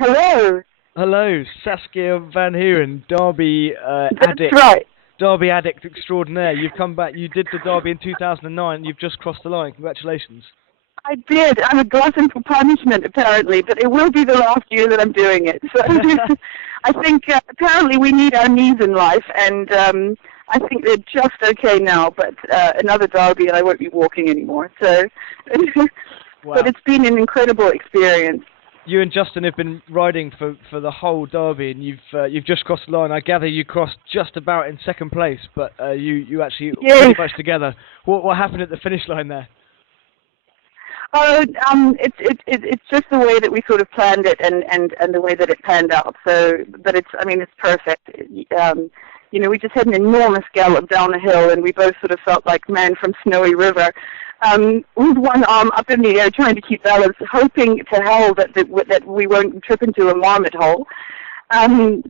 Hello. Hello, Saskia van Heeren, Derby That's addict. right. Derby addict extraordinaire. You've come back. You did the Derby in 2009. You've just crossed the line. Congratulations. I did. I'm a glutton for punishment, apparently, but it will be the last year that I'm doing it. So I think apparently we need our knees in life, and I think they're just okay now. But another Derby, and I won't be walking anymore. So, Wow. but it's been an incredible experience. You and Justin have been riding for the whole Derby, and you've just crossed the line. I gather you crossed just about in second place, but you actually Yes. pretty much together. What happened at the finish line there? Oh, it's just the way that we sort of planned it, and the way that it panned out. So, but it's perfect. You know, we just had an enormous gallop down the hill, and we both sort of felt like man from Snowy River, with one arm up in the air, trying to keep balance, hoping to hell that we won't trip into a marmot hole,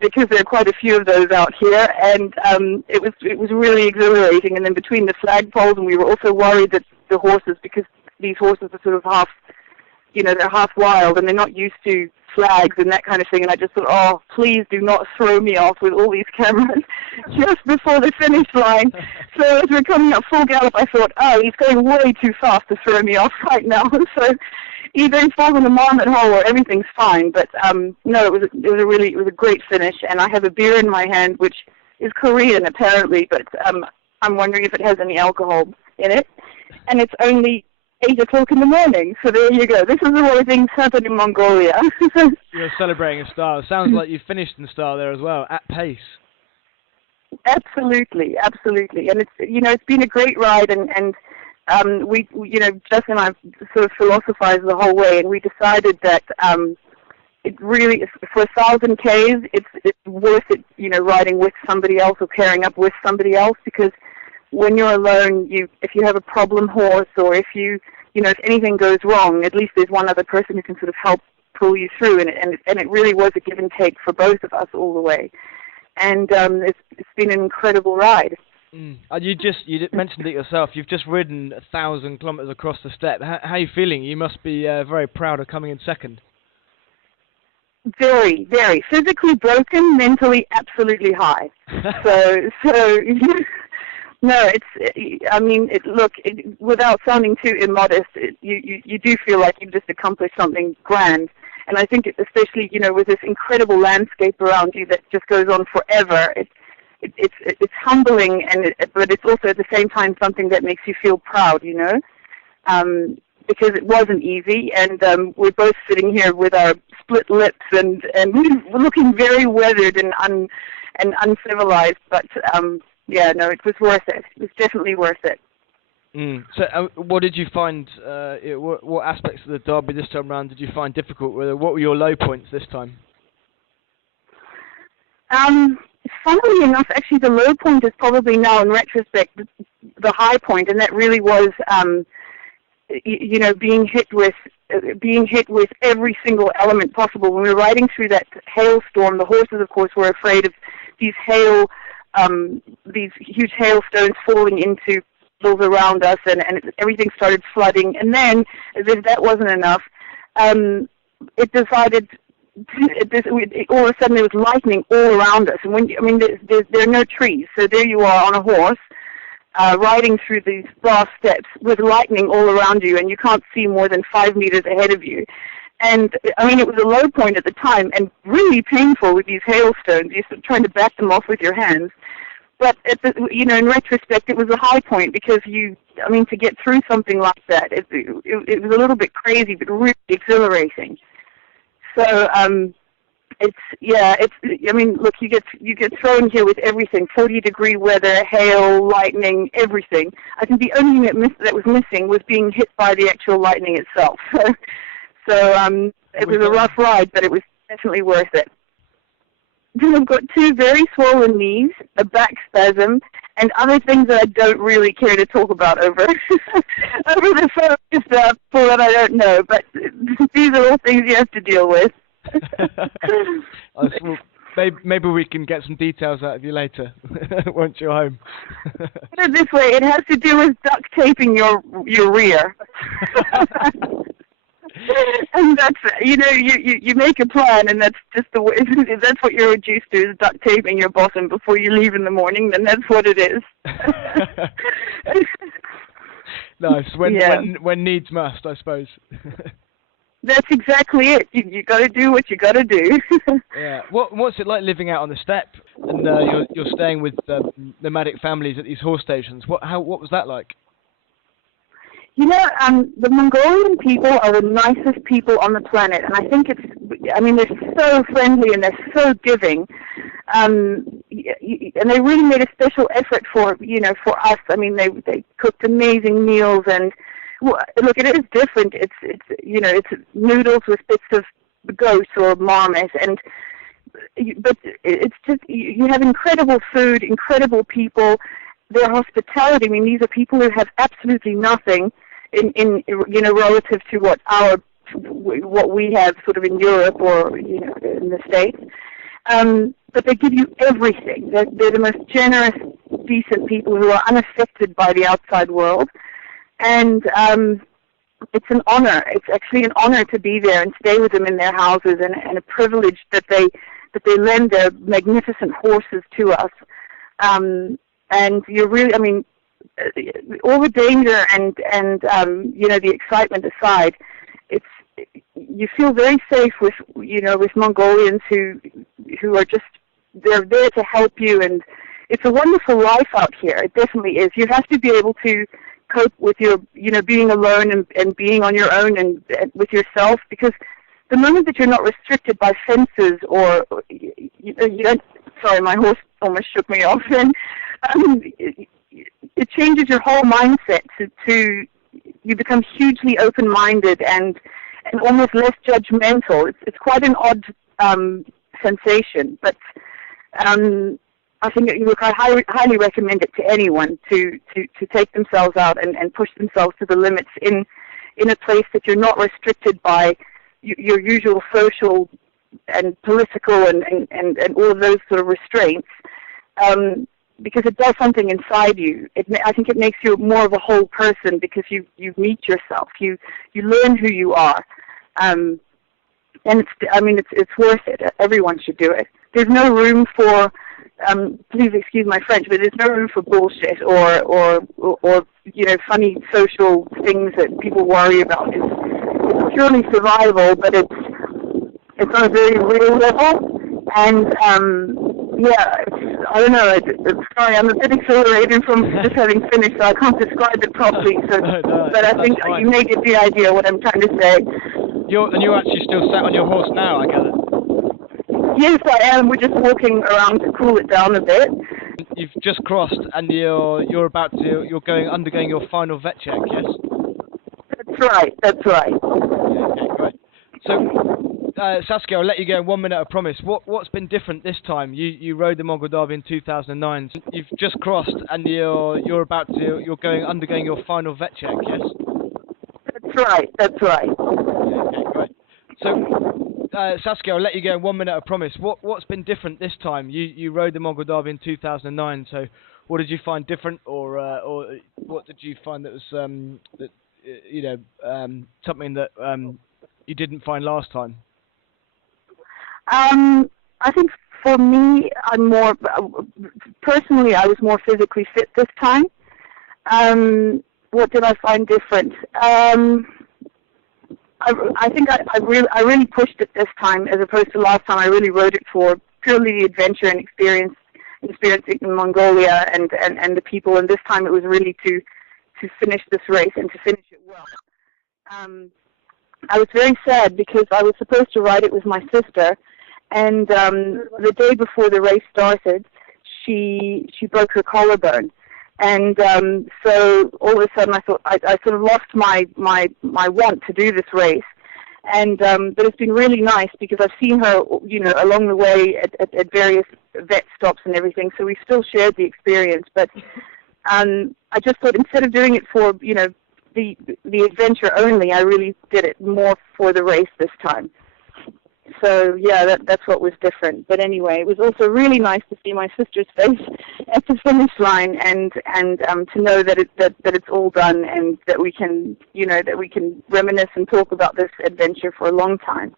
because there are quite a few of those out here, and it was really exhilarating. And then between the flagpoles, and we were also worried that the horses, because these horses are sort of half, you know, they're half wild and they're not used to flags and that kind of thing. And I just thought, oh, please do not throw me off with all these cameras just before the finish line. So as we're coming up full gallop, I thought, oh, he's going way too fast to throw me off right now. So either he falls in the marmot hole or everything's fine. But no, it was a great finish. And I have a beer in my hand, which is Korean apparently, but I'm wondering if it has any alcohol in it. And it's only 8 o'clock in the morning, so there you go. This is the way things happen in Mongolia. You're celebrating a style. Sounds like you finished in style there as well, at pace. Absolutely, absolutely. And it's been a great ride, and we Justin and I sort of philosophized the whole way, and we decided that it really, for 1,000 Ks, it's worth it, riding with somebody else or pairing up with somebody else, because when you're alone, if you have a problem horse, or if if anything goes wrong, at least there's one other person who can sort of help pull you through, and it really was a give and take for both of us all the way, and it's been an incredible ride. You mentioned it yourself. You've just ridden 1,000 kilometers across the steppe. How are you feeling? You must be very proud of coming in second. Very, very physically broken, mentally absolutely high. So. No, without sounding too immodest, you do feel like you've just accomplished something grand. And I think especially, with this incredible landscape around you that just goes on forever, it's humbling, but it's also at the same time something that makes you feel proud, because it wasn't easy, and we're both sitting here with our split lips and we're looking very weathered and uncivilized, but yeah, no, it was worth it. It was definitely worth it. So, what did you find? What aspects of the Derby this time around did you find difficult? What were your low points this time? Funnily enough, actually, the low point is probably now, in retrospect, the high point, and that really was, being hit with every single element possible. When we were riding through that hailstorm, the horses, of course, were afraid of these huge hailstones falling into fields around us, and everything started flooding. And then, as if that wasn't enough, it decided, all of a sudden there was lightning all around us. And there are no trees, so there you are on a horse, riding through these vast steppes with lightning all around you, and you can't see more than 5 meters ahead of you. And, it was a low point at the time, and really painful with these hailstones. You're sort of trying to bat them off with your hands. But, in retrospect, it was a high point, because to get through something like that, it was a little bit crazy, but really exhilarating. So, look, you get thrown here with everything, 40-degree weather, hail, lightning, everything. I think the only thing that was missing was being hit by the actual lightning itself. So it was a rough ride, but it was definitely worth it. Then I've got 2 very swollen knees, a back spasm, and other things that I don't really care to talk about over the phone, just for that I don't know. But these are all things you have to deal with. Maybe we can get some details out of you later, once you're home. Put it this way, it has to do with duct taping your rear. And that's, you make a plan, and that's just the way, if that's what you're reduced to, is duct taping your bottom before you leave in the morning, then that's what it is. Nice. When needs must, I suppose. That's exactly it. You got to do what you got to do. Yeah. What's it like living out on the steppe, and you're staying with nomadic families at these horse stations? What was that like? The Mongolian people are the nicest people on the planet, and I think they're so friendly and they're so giving. And they really made a special effort for us. I mean, they cooked amazing meals, and look, it is different. It's noodles with bits of goat or marmot, but it's just, you have incredible food, incredible people. Their hospitality. I mean, these are people who have absolutely nothing in relative to what we have sort of in Europe or in the States. But they give you everything. They're the most generous, decent people who are unaffected by the outside world. And it's an honor. It's actually an honor to be there and stay with them in their houses, and a privilege that they lend their magnificent horses to us. And you're really, all the danger and the excitement aside, you feel very safe with Mongolians who are just, they're there to help you, and it's a wonderful life out here. It definitely is. You have to be able to cope with your, being alone and being on your own and with yourself, because the moment that you're not restricted by fences or you don't, sorry, my horse almost shook me off then. It changes your whole mindset to you become hugely open-minded and almost less judgmental. It's quite an odd sensation, but I think I highly recommend it to anyone to take themselves out and push themselves to the limits in a place that you're not restricted by your usual social and political and all of those sort of restraints. Because it does something inside you. I think it makes you more of a whole person, because you meet yourself. You learn who you are. And it's worth it. Everyone should do it. There's no room for, please excuse my French, but there's no room for bullshit or funny social things that people worry about. It's purely survival, but it's on a very real level. And I don't know. Sorry, I'm a bit exhilarated from just having finished, so I can't describe it properly. So, but I think you may get the idea what I'm trying to say. You're actually still sat on your horse now, I gather. Yes, I am. We're just walking around to cool it down a bit. You've just crossed, and you're undergoing your final vet check, yes? That's right. Okay, great. So, Saskia, I'll let you go in 1 minute, I promise. What's been different this time? You rode the Mongol Derby in 2009. You've just crossed, and you're undergoing your final vet check, yes? That's right. Okay, great. So, Saskia, I'll let you go in 1 minute, I promise. What's been different this time? You rode the Mongol Derby in 2009. So, what did you find different, or what did you find that was something that you didn't find last time? I think for me, personally, I was more physically fit this time. What did I find different? I think I really pushed it this time, as opposed to last time. I really rode it for purely the adventure and experiencing in Mongolia and the people. And this time it was really to finish this race and to finish it well. I was very sad because I was supposed to ride it with my sister, and the day before the race started, she broke her collarbone. And so all of a sudden I thought I sort of lost my want to do this race. And but it's been really nice because I've seen her, along the way at various vet stops and everything. So we've still shared the experience. But I just thought, instead of doing it for the adventure only, I really did it more for the race this time. So yeah, that's what was different. But anyway, it was also really nice to see my sister's face at the finish line, and to know that it's all done, and that we can reminisce and talk about this adventure for a long time.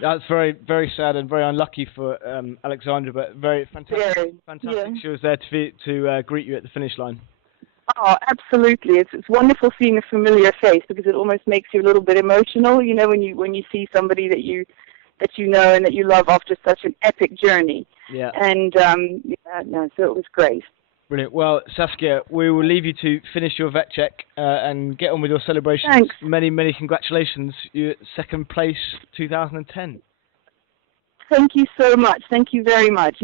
That's very, very sad and very unlucky for Alexandra, but very fantastic. Yeah. She was there to greet you at the finish line. Oh, absolutely! It's wonderful seeing a familiar face, because it almost makes you a little bit emotional. You know, when you see somebody that you know and that you love after such an epic journey. Yeah. And so it was great. Brilliant. Well, Saskia, we will leave you to finish your vet check and get on with your celebrations. Thanks. Many, many congratulations. You're second place 2010. Thank you so much. Thank you very much.